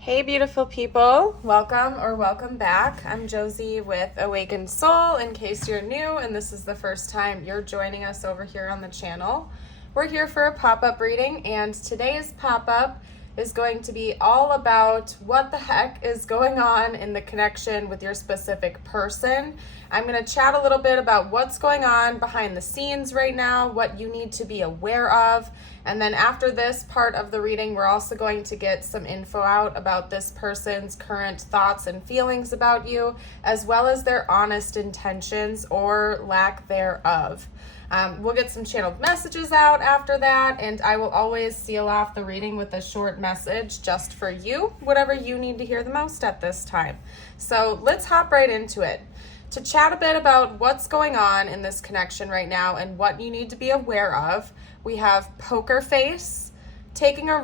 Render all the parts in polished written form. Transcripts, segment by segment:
Hey beautiful people, welcome back. I'm Josie with Awakened Soul, in case you're new and this is the first time you're joining us over here on the channel. We're here for a pop-up reading, and today's pop-up is going to be all about what the heck is going on in the connection with your specific person. I'm going to chat a little bit about what's going on behind the scenes right now, what you need to be aware of, and then after this part of the reading, we're also going to get some info out about this person's current thoughts and feelings about you, as well as their honest intentions or lack thereof. We'll get some channeled messages out after that, and I will always seal off the reading with a short message just for you, whatever you need to hear the most at this time. So let's hop right into it. To chat a bit about what's going on in this connection right now and what you need to be aware of, we have poker face, taking a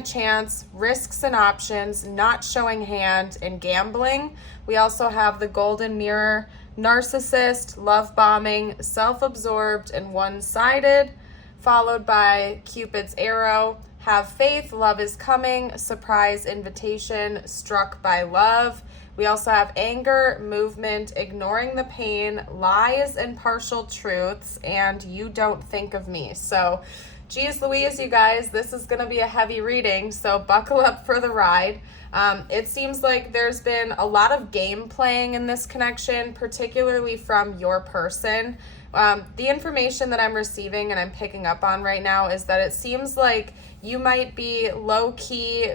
chance, risks and options, not showing hand, and gambling. We also have the golden mirror, narcissist, love bombing, self-absorbed, and one-sided, followed by Cupid's arrow, have faith, love is coming, surprise invitation, struck by love. We also have anger, movement, ignoring the pain, lies and partial truths, and you don't think of me. So, geez Louise, you guys, this is going to be a heavy reading, so buckle up for the ride. It seems like there's been a lot of game playing in this connection, particularly from your person. The information that I'm receiving and I'm picking up on right now is that it seems like you might be low-key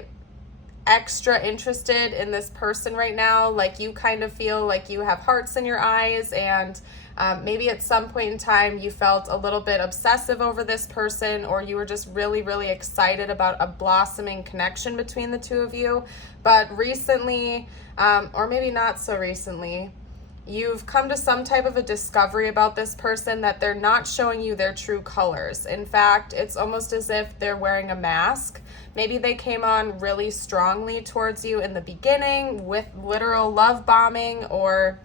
extra interested in this person right now. Like you kind of feel like you have hearts in your eyes, and maybe at some point in time you felt a little bit obsessive over this person, or you were just really excited about a blossoming connection between the two of you. But recently, or maybe not so recently, you've come to some type of a discovery about this person that they're not showing you their true colors. In fact, it's almost as if they're wearing a mask. Maybe they came on really strongly towards you in the beginning with literal love bombing, or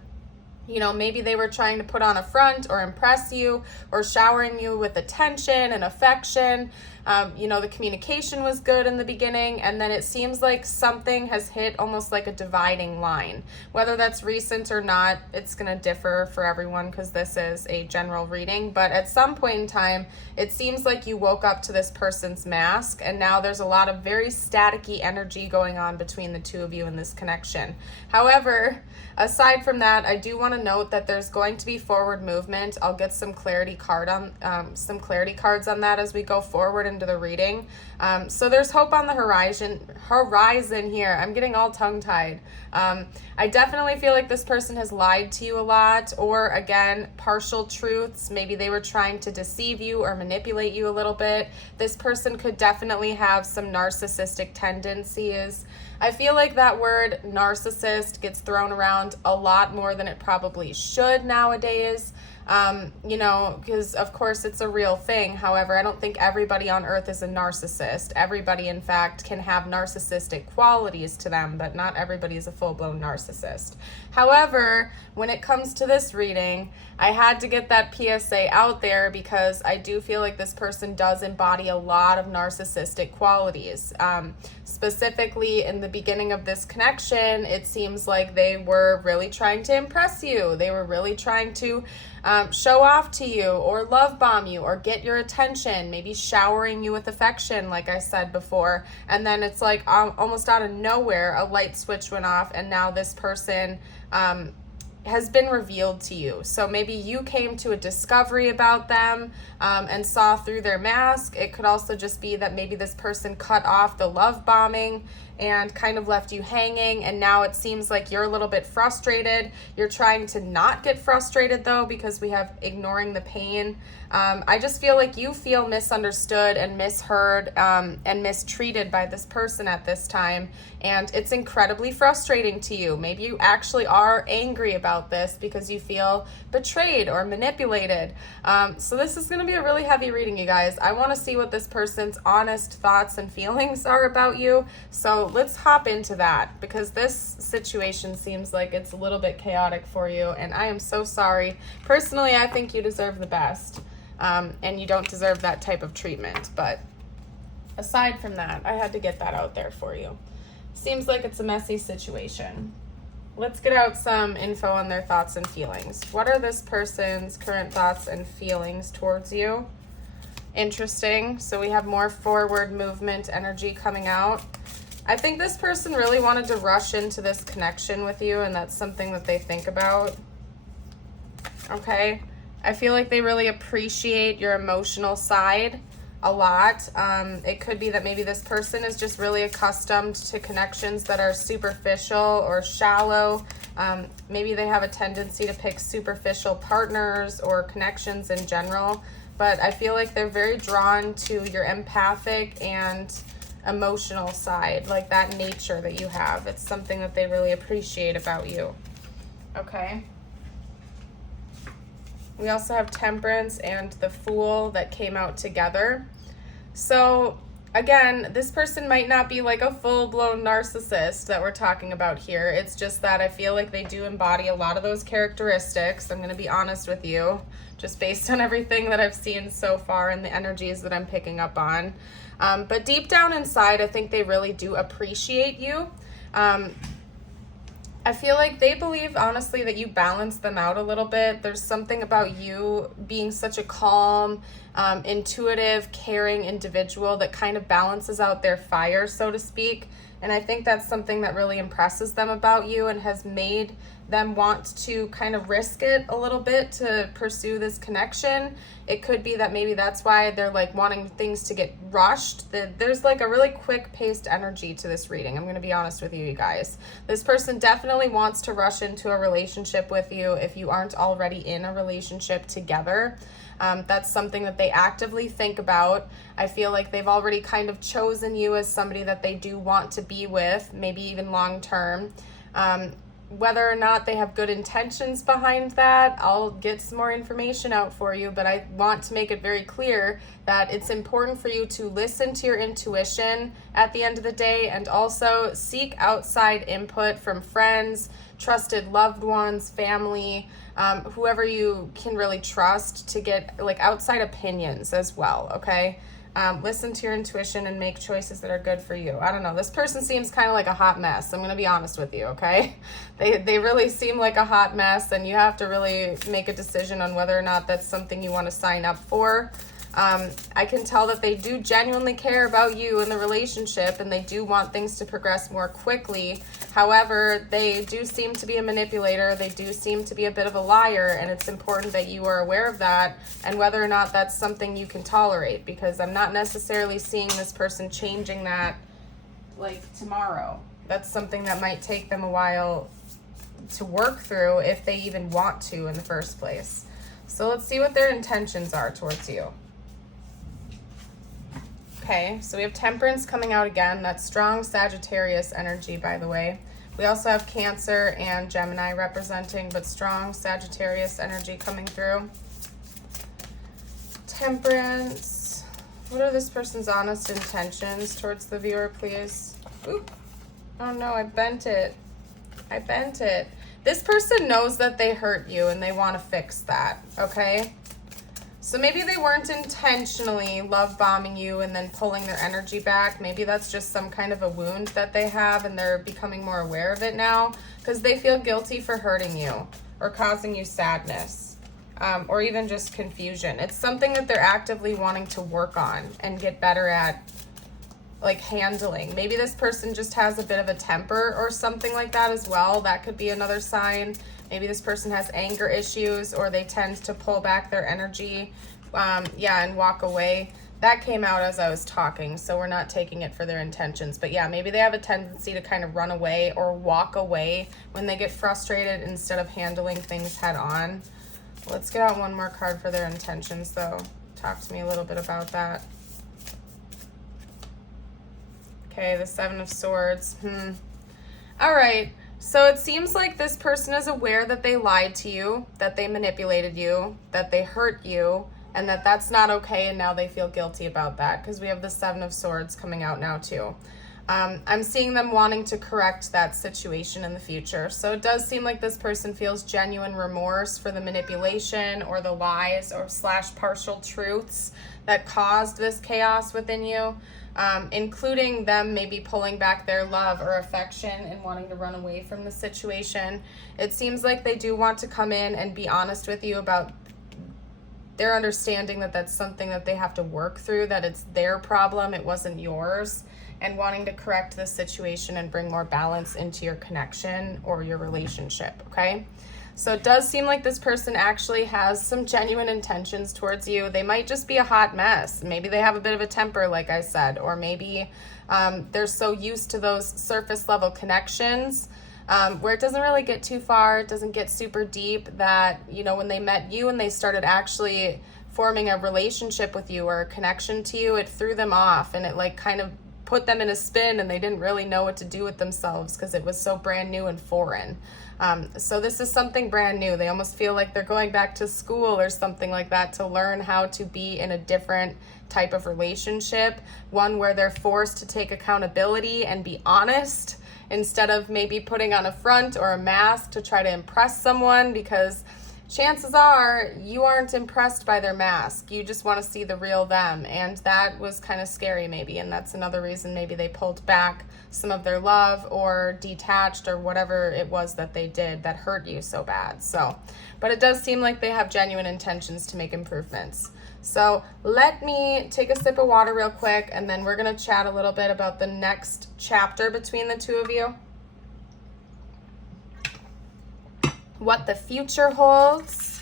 maybe they were trying to put on a front or impress you or showering you with attention and affection. The communication was good in the beginning, and then it seems like something has hit almost like a dividing line. Whether that's recent or not, it's going to differ for everyone because this is a general reading. But at some point in time, it seems like you woke up to this person's mask, and now there's a lot of very staticky energy going on between the two of you in this connection. However, aside from that, I do want to note that there's going to be forward movement. I'll get some clarity cards on that as we go forward into the reading. So there's hope on the horizon here. I'm getting all tongue-tied. I definitely feel like this person has lied to you a lot, or again, partial truths. Maybe they were trying to deceive you or manipulate you a little bit. This person could definitely have some narcissistic tendencies. I feel like that word narcissist gets thrown around a lot more than it probably should nowadays. Because of course it's a real thing. However, I don't think everybody on earth is a narcissist. Everybody, in fact, can have narcissistic qualities to them, but not everybody is a full-blown narcissist. However, when it comes to this reading, I had to get that PSA out there because I do feel like this person does embody a lot of narcissistic qualities. Specifically, in the beginning of this connection, it seems like they were really trying to impress you. They were really trying to show off to you or love bomb you or get your attention, maybe showering you with affection, like I said before. And then it's like almost out of nowhere, a light switch went off, and now this person has been revealed to you. So maybe you came to a discovery about them and saw through their mask. It could also just be that maybe this person cut off the love bombing and kind of left you hanging, and now it seems like you're a little bit frustrated. You're trying to not get frustrated though, because we have ignoring the pain. I just feel like you feel misunderstood and misheard and mistreated by this person at this time, and it's incredibly frustrating to you. Maybe you actually are angry about this because you feel betrayed or manipulated. So this is going to be a really heavy reading, you guys. I want to see what this person's honest thoughts and feelings are about you. So let's hop into that, because this situation seems like it's a little bit chaotic for you, and I am so sorry. Personally, I think you deserve the best, and you don't deserve that type of treatment. But aside from that, I had to get that out there for you. Seems like it's a messy situation. Let's get out some info on their thoughts and feelings. What are this person's current thoughts and feelings towards you? Interesting. So we have more forward movement energy coming out. I think this person really wanted to rush into this connection with you, and that's something that they think about. Okay. I feel like they really appreciate your emotional side a lot. It could be that maybe this person is just really accustomed to connections that are superficial or shallow. Maybe they have a tendency to pick superficial partners or connections in general, but I feel like they're very drawn to your empathic and emotional side, like that nature that you have. It's something that they really appreciate about you. Okay. We also have Temperance and the Fool that came out together. So again, this person might not be like a full-blown narcissist that we're talking about here. It's just that I feel like they do embody a lot of those characteristics. I'm going to be honest with you, just based on everything that I've seen so far and the energies that I'm picking up on. But deep down inside, I think they really do appreciate you. I feel like they believe, honestly, that you balance them out a little bit. There's something about you being such a calm, intuitive, caring individual that kind of balances out their fire, so to speak. And I think that's something that really impresses them about you and has made them want to kind of risk it a little bit to pursue this connection. It could be that maybe that's why they're like wanting things to get rushed. There's like a really quick paced energy to this reading. I'm going to be honest with you guys. This person definitely wants to rush into a relationship with you if you aren't already in a relationship together. That's something that they actively think about. I feel like they've already kind of chosen you as somebody that they do want to be with, maybe even long term. Whether or not they have good intentions behind that, I'll get some more information out for you, but I want to make it very clear that it's important for you to listen to your intuition at the end of the day, and also seek outside input from friends, trusted loved ones, family, whoever you can really trust, to get like outside opinions as well, okay? Listen to your intuition and make choices that are good for you. I don't know. This person seems kind of like a hot mess. I'm going to be honest with you, okay? They really seem like a hot mess, and you have to really make a decision on whether or not that's something you want to sign up for. I can tell that they do genuinely care about you in the relationship, and they do want things to progress more quickly. However, they do seem to be a manipulator. They do seem to be a bit of a liar, and it's important that you are aware of that and whether or not that's something you can tolerate, because I'm not necessarily seeing this person changing that like tomorrow. That's something that might take them a while to work through if they even want to in the first place. So let's see what their intentions are towards you. Okay, so we have Temperance coming out again. That's strong Sagittarius energy, by the way. We also have Cancer and Gemini representing, but strong Sagittarius energy coming through. Temperance. What are this person's honest intentions towards the viewer, please? Ooh. Oh no, I bent it. This person knows that they hurt you and they want to fix that, okay? So maybe they weren't intentionally love bombing you and then pulling their energy back. Maybe that's just some kind of a wound that they have and they're becoming more aware of it now because they feel guilty for hurting you or causing you sadness, or even just confusion. It's something that they're actively wanting to work on and get better at, like handling. Maybe this person just has a bit of a temper or something like that as well. That could be another sign. Maybe this person has anger issues, or they tend to pull back their energy, and walk away. That came out as I was talking, so we're not taking it for their intentions. But yeah, maybe they have a tendency to kind of run away or walk away when they get frustrated instead of handling things head on. Let's get out one more card for their intentions, though. Talk to me a little bit about that. Okay, the Seven of Swords. All right. So it seems like this person is aware that they lied to you, that they manipulated you, that they hurt you, and that that's not okay, and now they feel guilty about that because we have the Seven of Swords coming out now too. I'm seeing them wanting to correct that situation in the future. So it does seem like this person feels genuine remorse for the manipulation or the lies or / partial truths that caused this chaos within you, including them maybe pulling back their love or affection and wanting to run away from the situation. It seems like they do want to come in and be honest with you about their understanding that that's something that they have to work through, that it's their problem, it wasn't yours, and wanting to correct the situation and bring more balance into your connection or your relationship, okay? So it does seem like this person actually has some genuine intentions towards you. They might just be a hot mess. Maybe they have a bit of a temper, like I said, or maybe they're so used to those surface level connections where it doesn't really get too far, it doesn't get super deep, that, you know, when they met you and they started actually forming a relationship with you or a connection to you, it threw them off and it like kind of put them in a spin and they didn't really know what to do with themselves because it was so brand new and foreign. So this is something brand new. They almost feel like they're going back to school or something like that to learn how to be in a different type of relationship, one where they're forced to take accountability and be honest instead of maybe putting on a front or a mask to try to impress someone, because chances are you aren't impressed by their mask. You just want to see the real them. And that was kind of scary maybe. And that's another reason maybe they pulled back some of their love or detached or whatever it was that they did that hurt you so bad. So, but it does seem like they have genuine intentions to make improvements. So let me take a sip of water real quick and then we're going to chat a little bit about the next chapter between the two of you. What the future holds.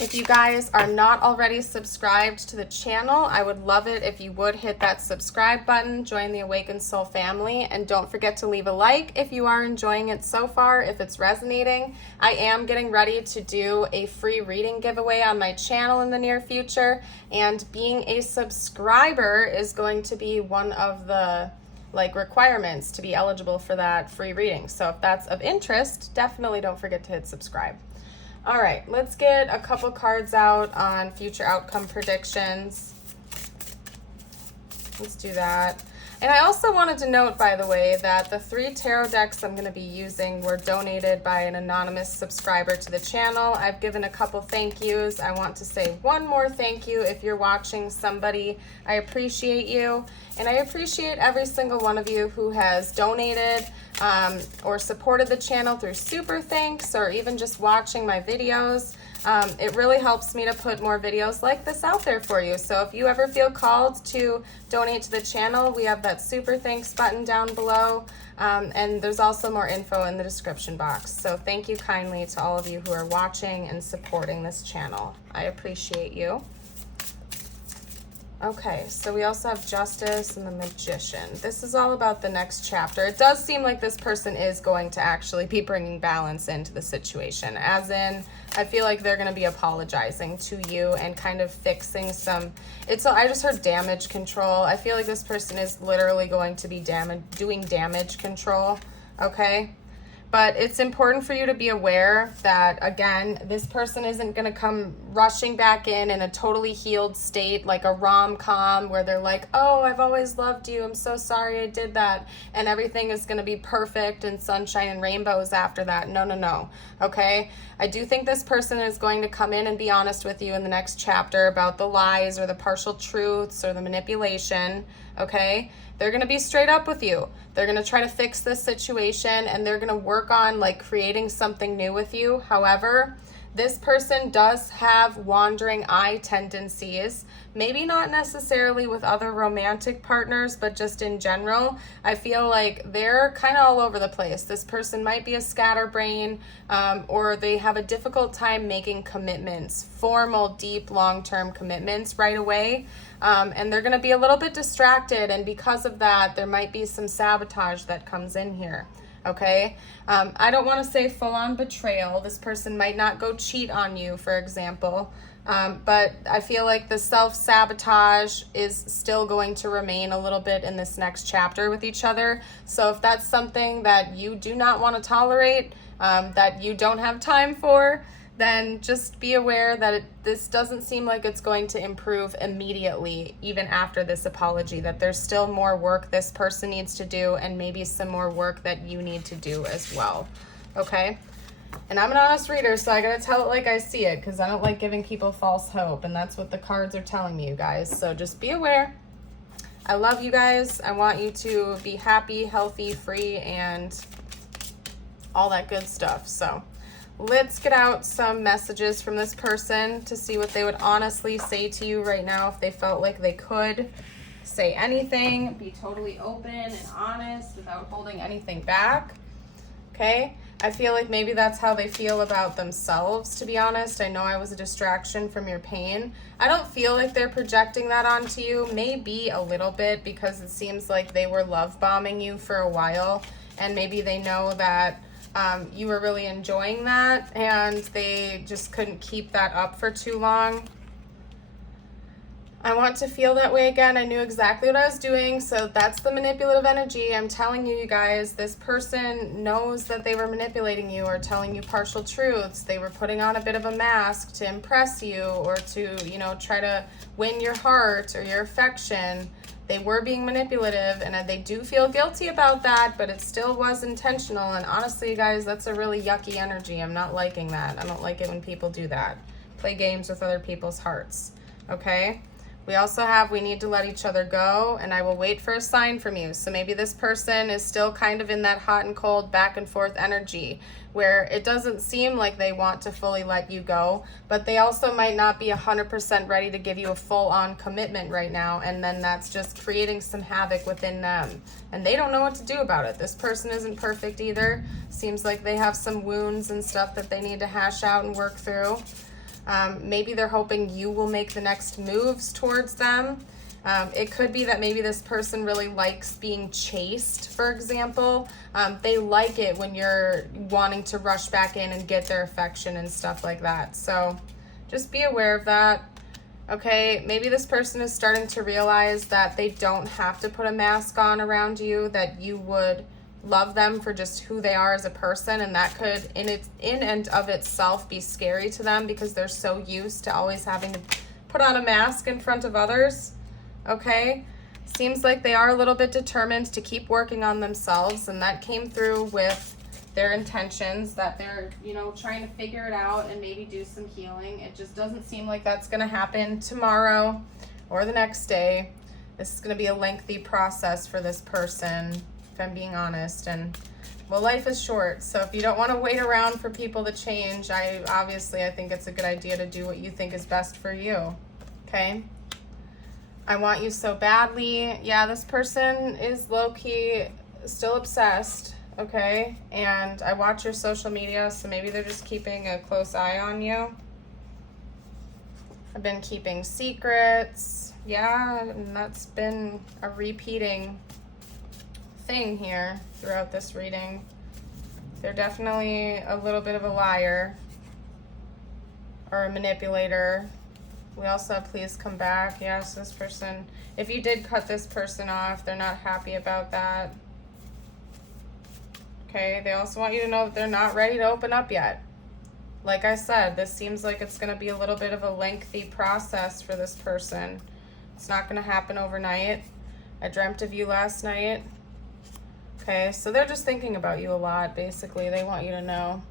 If you guys are not already subscribed to the channel, I would love it if you would hit that subscribe button, join the Awakened Soul family, and don't forget to leave a like if you are enjoying it so far, if it's resonating. I am getting ready to do a free reading giveaway on my channel in the near future, and being a subscriber is going to be one of the requirements to be eligible for that free reading. So if that's of interest, definitely don't forget to hit subscribe. All right, let's get a couple cards out on future outcome predictions. Let's do that. And I also wanted to note, by the way, that the 3 tarot decks I'm going to be using were donated by an anonymous subscriber to the channel. I've given a couple thank yous. I want to say one more thank you if you're watching somebody. I appreciate you. And I appreciate every single one of you who has donated or supported the channel through super thanks or even just watching my videos. It really helps me to put more videos like this out there for you. So if you ever feel called to donate to the channel, we have that super thanks button down below. And there's also more info in the description box. So thank you kindly to all of you who are watching and supporting this channel. I appreciate you. Okay, so we also have Justice and the Magician. This is all about the next chapter. It does seem like this person is going to actually be bringing balance into the situation. As in, I feel like they're going to be apologizing to you and kind of fixing some... I just heard damage control. I feel like this person is literally going to be doing damage control, okay? But it's important for you to be aware that, again, this person isn't going to come rushing back in a totally healed state, like a rom-com where they're like, oh, I've always loved you, I'm so sorry I did that, and everything is going to be perfect and sunshine and rainbows after that. No, no, no, okay? I do think this person is going to come in and be honest with you in the next chapter about the lies or the partial truths or the manipulation, okay? They're going to be straight up with you. They're going to try to fix this situation and they're going to work on creating something new with you. However, this person does have wandering eye tendencies, maybe not necessarily with other romantic partners, but just in general. I feel like they're kind of all over the place. This person might be a scatterbrain, or they have a difficult time making commitments, formal, deep, long-term commitments right away. And they're going to be a little bit distracted, and because of that, there might be some sabotage that comes in here. Okay, I don't want to say full-on betrayal. This person might not go cheat on you, for example, but I feel like the self-sabotage is still going to remain a little bit in this next chapter with each other. So if that's something that you do not want to tolerate, that you don't have time for, then just be aware that this doesn't seem like it's going to improve immediately, even after this apology, that there's still more work this person needs to do and maybe some more work that you need to do as well, okay? And I'm an honest reader, so I gotta tell it like I see it, because I don't like giving people false hope, and that's what the cards are telling me, you guys. So just be aware. I love you guys. I want you to be happy, healthy, free, and all that good stuff. So let's get out some messages from this person to see what they would honestly say to you right now if they felt like they could say anything, be totally open and honest without holding anything back, okay? I feel like maybe that's how they feel about themselves, to be honest. I know I was a distraction from your pain. I don't feel like they're projecting that onto you. Maybe a little bit, because it seems like they were love bombing you for a while, and maybe they know that you were really enjoying that and they just couldn't keep that up for too long. I want to feel that way again. I knew exactly what I was doing, so that's the manipulative energy. I'm telling you, you guys, this person knows that they were manipulating you or telling you partial truths. They were putting on a bit of a mask to impress you or to, you know, try to win your heart or your affection. They were being manipulative, and they do feel guilty about that, but it still was intentional. And honestly, you guys, that's a really yucky energy. I'm not liking that. I don't like it when people do that. Play games with other people's hearts, okay? We also have, we need to let each other go, and I will wait for a sign from you. So maybe this person is still kind of in that hot and cold back and forth energy where it doesn't seem like they want to fully let you go, but they also might not be 100% ready to give you a full-on commitment right now, and then that's just creating some havoc within them. And they don't know what to do about it. This person isn't perfect either. Seems like they have some wounds and stuff that they need to hash out and work through. Maybe they're hoping you will make the next moves towards them. It could be that maybe this person really likes being chased, for example. They like it when you're wanting to rush back in and get their affection and stuff like that. So just be aware of that. Okay, maybe this person is starting to realize that they don't have to put a mask on around you, that you would love them for just who they are as a person, and that could in and of itself be scary to them because they're so used to always having to put on a mask in front of others. Okay, seems like they are a little bit determined to keep working on themselves, and that came through with their intentions, that they're, you know, trying to figure it out and maybe do some healing. It just doesn't seem like that's going to happen tomorrow or the next day. This is going to be a lengthy process for this person, if I'm being honest. And well, life is short, so if you don't want to wait around for people to change, I think it's a good idea to do what you think is best for you. Okay, I want you so badly. Yeah, this person is low-key still obsessed, okay? And I watch your social media, so maybe they're just keeping a close eye on you. I've been keeping secrets. Yeah, and that's been a repeating thing here throughout this reading. They're definitely a little bit of a liar or a manipulator. We also have please come back. Yes, this person, if you did cut this person off, they're not happy about that. Okay, they also want you to know that they're not ready to open up yet. Like I said, this seems like it's going to be a little bit of a lengthy process for this person. It's not going to happen overnight. I dreamt of you last night. Okay, so they're just thinking about you a lot, basically. They want you to know.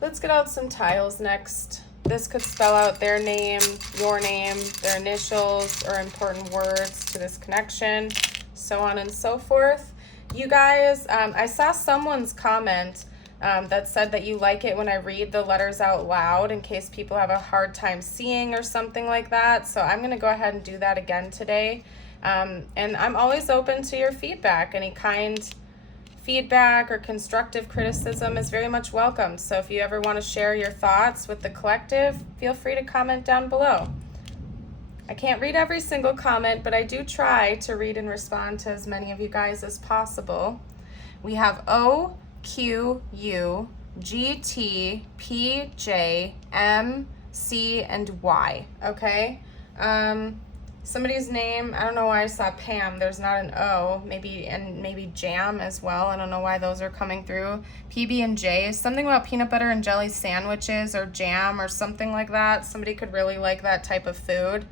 Let's get out some tiles next. This could spell out their name, your name, their initials, or important words to this connection, so on and so forth. You guys, I saw someone's comment that said that you like it when I read the letters out loud in case people have a hard time seeing or something like that. So I'm going to go ahead and do that again today. And I'm always open to your feedback. Any kind feedback or constructive criticism is very much welcome. So if you ever want to share your thoughts with the collective, feel free to comment down below. I can't read every single comment, but I do try to read and respond to as many of you guys as possible. We have O, Q, U, G, T, P, J, M, C, and Y, okay? Somebody's name, I don't know why I saw Pam. There's not an O. Maybe Jam as well. I don't know why those are coming through. PB&J. Something about peanut butter and jelly sandwiches or jam or something like that. Somebody could really like that type of food.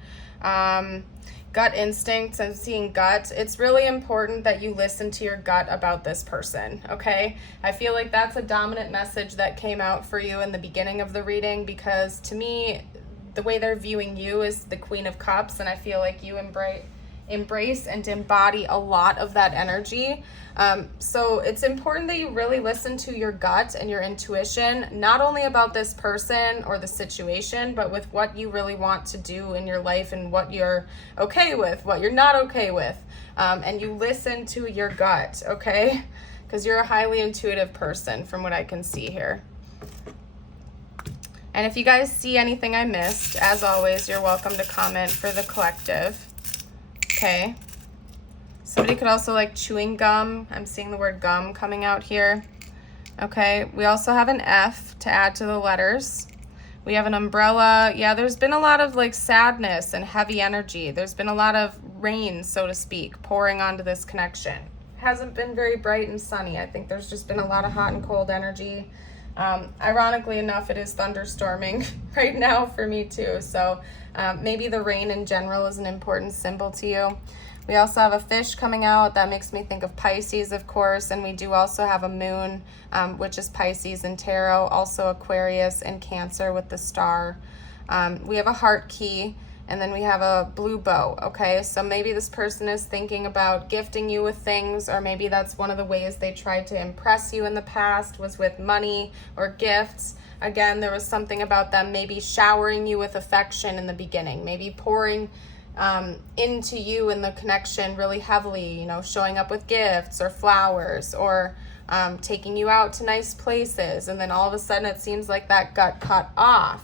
Gut instincts. I'm seeing gut. It's really important that you listen to your gut about this person, okay? I feel like that's a dominant message that came out for you in the beginning of the reading, because to me, the way they're viewing you is the Queen of Cups, and I feel like you embrace and embody a lot of that energy. So it's important that you really listen to your gut and your intuition, not only about this person or the situation, but with what you really want to do in your life and what you're okay with, what you're not okay with. And you listen to your gut, okay? Because you're a highly intuitive person from what I can see here. And if you guys see anything I missed, as always, you're welcome to comment for the collective. Okay. Somebody could also like chewing gum. I'm seeing the word gum coming out here. Okay. We also have an F to add to the letters. We have an umbrella. Yeah, there's been a lot of like sadness and heavy energy. There's been a lot of rain, so to speak, pouring onto this connection. It hasn't been very bright and sunny. I think there's just been a lot of hot and cold energy. Ironically enough, it is thunderstorming right now for me too. So maybe the rain in general is an important symbol to you. We also have a fish coming out. That makes me think of Pisces, of course. And we do also have a moon, which is Pisces in tarot, also Aquarius and Cancer with the star. We have a heart key. And then we have a blue bow, okay? So maybe this person is thinking about gifting you with things, or maybe that's one of the ways they tried to impress you in the past was with money or gifts. Again, there was something about them maybe showering you with affection in the beginning, maybe pouring into you in the connection really heavily, you know, showing up with gifts or flowers or taking you out to nice places. And then all of a sudden it seems like that got cut off.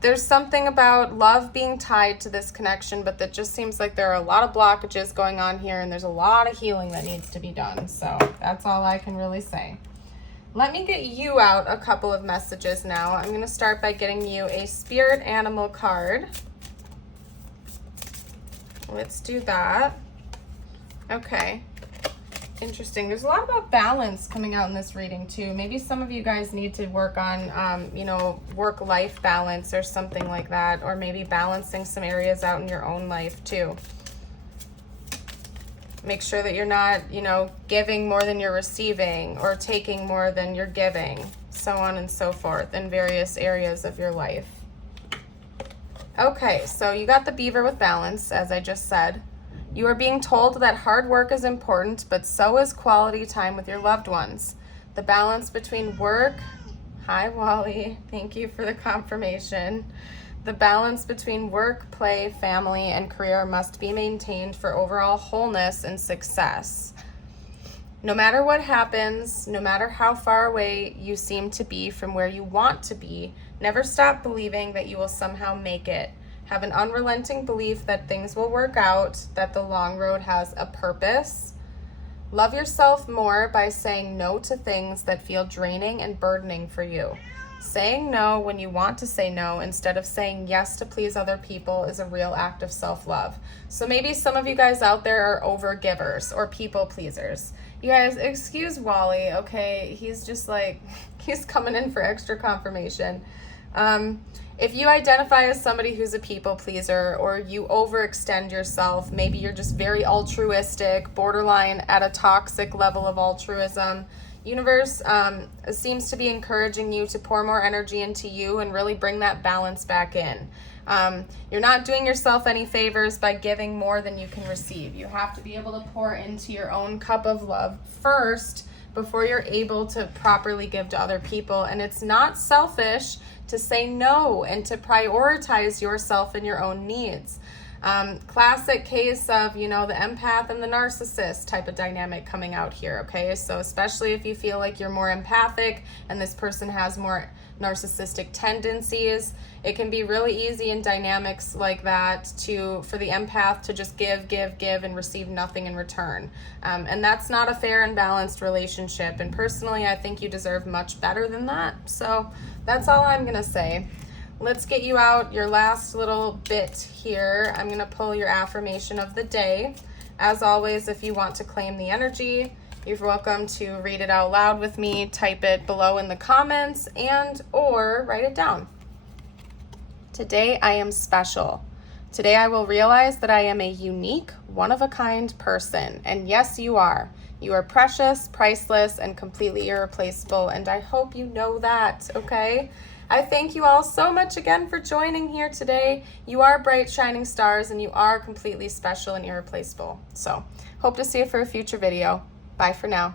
There's something about love being tied to this connection, but that just seems like there are a lot of blockages going on here, and there's a lot of healing that needs to be done. So that's all I can really say. Let me get you out a couple of messages now. I'm going to start by getting you a spirit animal card. Let's do that. Okay. Interesting. There's a lot about balance coming out in this reading too. Maybe some of you guys need to work on, you know, work-life balance or something like that, or maybe balancing some areas out in your own life too. Make sure that you're not, you know, giving more than you're receiving or taking more than you're giving, so on and so forth in various areas of your life. Okay, so you got the beaver with balance, as I just said. You are being told that hard work is important, but so is quality time with your loved ones. The balance between work, hi Wally, thank you for the confirmation. The balance between work, play, family, and career must be maintained for overall wholeness and success. No matter what happens, no matter how far away you seem to be from where you want to be, never stop believing that you will somehow make it. Have an unrelenting belief that things will work out, that the long road has a purpose. Love yourself more by saying no to things that feel draining and burdening for you. Saying no when you want to say no instead of saying yes to please other people is a real act of self-love. So maybe some of you guys out there are over-givers or people pleasers. You guys, excuse Wally, okay? He's just like, he's coming in for extra confirmation. If you identify as somebody who's a people pleaser, or you overextend yourself, maybe you're just very altruistic, borderline at a toxic level of altruism, universe seems to be encouraging you to pour more energy into you and really bring that balance back in. You're not doing yourself any favors by giving more than you can receive. You have to be able to pour into your own cup of love first before you're able to properly give to other people. And it's not selfish to say no and to prioritize yourself and your own needs. Classic case of, you know, the empath and the narcissist type of dynamic coming out here, okay? So especially if you feel like you're more empathic and this person has more narcissistic tendencies, it can be really easy in dynamics like that for the empath to just give and receive nothing in return. And that's not a fair and balanced relationship. And personally, I think you deserve much better than that. So that's all I'm gonna say. let's get you out your last little bit here. I'm gonna pull your affirmation of the day. As always, if you want to claim the energy, you're welcome to read it out loud with me, type it below in the comments, and or write it down. Today I am special. Today I will realize that I am a unique, one-of-a-kind person. And yes, you are. You are precious, priceless, and completely irreplaceable. And I hope you know that, okay? I thank you all so much again for joining here today. You are bright, shining stars, and you are completely special and irreplaceable. So, hope to see you for a future video. Bye for now.